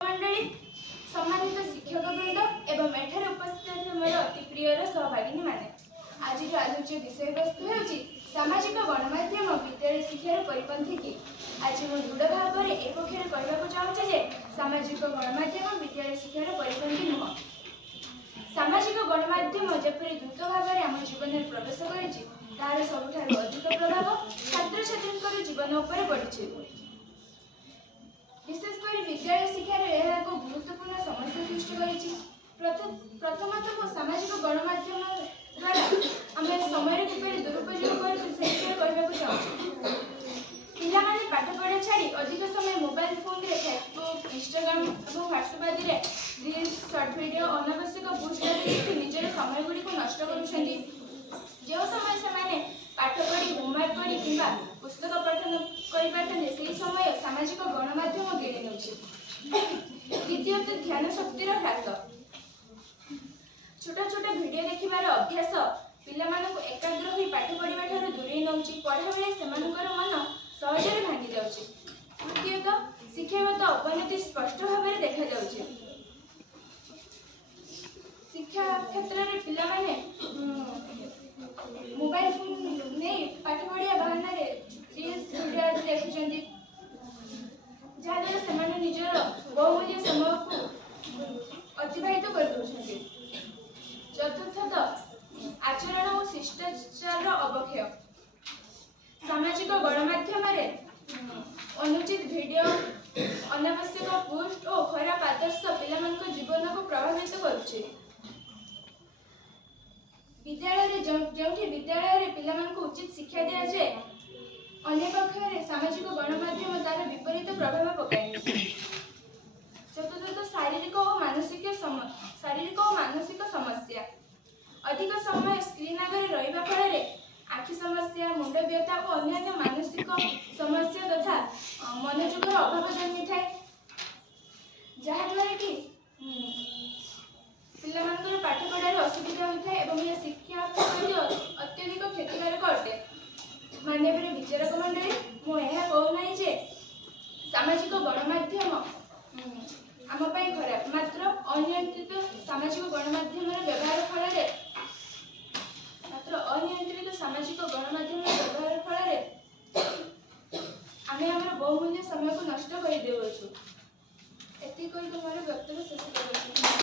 मंडली सम्मानित शिक्षक वृंद एवं एठारे उपस्थित मोर अति प्रियर सहभागिनी माने आज आलोच्य विषय वस्तु हेउची सामाजिक गणमाध्यम विद्यालय शिक्षार परिपंथी कि आज मु दृढ़ भाव में ए पक्षर कहवाक चाहूँगी जे सामाजिक गणमाध्यम विद्यालय शिक्षार परिपंथी नुह। सामाजिक गणमाध्यम जपरी द्रुत भाव में आम जीवन में प्रवेश करिछि तार सबुठारु अधिक प्रभाव छात्र छात्री जीवन उपर पड़िछि। विशेषकर विद्यालय शिक्षार यह एक गुरुत्वपूर्ण समस्या सृष्टि करिछि। प्रथमतः सामाजिक गणमाध्यम द्वारा आम समय किपरि दुरुपयोग कर पिला माने पाठ पढ़ा छाड़ी अधिक समय मोबाइल फोन रे फेसबुक इंस्टाग्राम और व्हाट्सएप आदि रे रील्स शॉर्ट वीडियो अनावश्यक पोस्ट आदि देखि निजर समय गुडी को नष्ट करूछन्ती। जो समय से माने पाठ पढ़ी होमवर्क करी किंबा पुस्तक पठन करि पाठन से समय सामाजिक गणमाध्यम गिणी नउछि। द्वितीयतः ध्यान शक्तिर ह्रास। छोटा छोटा वीडियो देखिबार अभ्यास पिला मानक एकाग्र होई पाठ पढ़िबा ठारू दूरेई नउछि। पढ़ा बेले सेमानकर मन सहजरे भांगी जाउछि। तृतीयतः शिक्षागत अवनति स्पष्ट भाव में देखा जाउछि। शिक्षा क्षेत्र में पिला माने मोबाइल फोन नहीं पाठ पढ़िया बहाना रे रील्स वीडियो आदि देखुछन्ती जहाँ द्वारा सेमाने निजर बहुमूल्य समय को अतिबाहित कर दउछन्ती। चतुर्थतः आचरण और शिष्टाचार अवक्षय। सामाजिक गणमाध्यम रे अनुचित वीडियो अनावश्यक पोस्ट और खराब आदर्श पिलामानक जीवन को प्रभावित करुछे। विद्यालय पिलामानक उचित शिक्षा दिया जाए अन्य पक्षरे सामाजिक गणमाध्यम तार विपरीत प्रभाव पकाए। चतुर्थतः शारीरिक और मानसिक समस्या। अधिक समय स्क्रीन आगे रहिबा फल आखि समस्या मुंड व्यथा और अन्य मानसिक समस्या तथा मनोजोगर अभाव जन्मी थाए जहाँद्वारा कि पिलामानकर पाठ पढ़ार असुविधा होता है एवं यह शिक्षा अत्यधिक क्षतिकारक अटे। माननीय विचारक मंडली मुझे कहूना जे सामाजिक गणमाध्यम आम खराब मात्र अनियंत्रित सामाजिक गणमाध्यम व्यवहार फल आम बहुमूल्य समय को नष्ट कर देवछु। एति कोई मोर वक्तव्य शेष।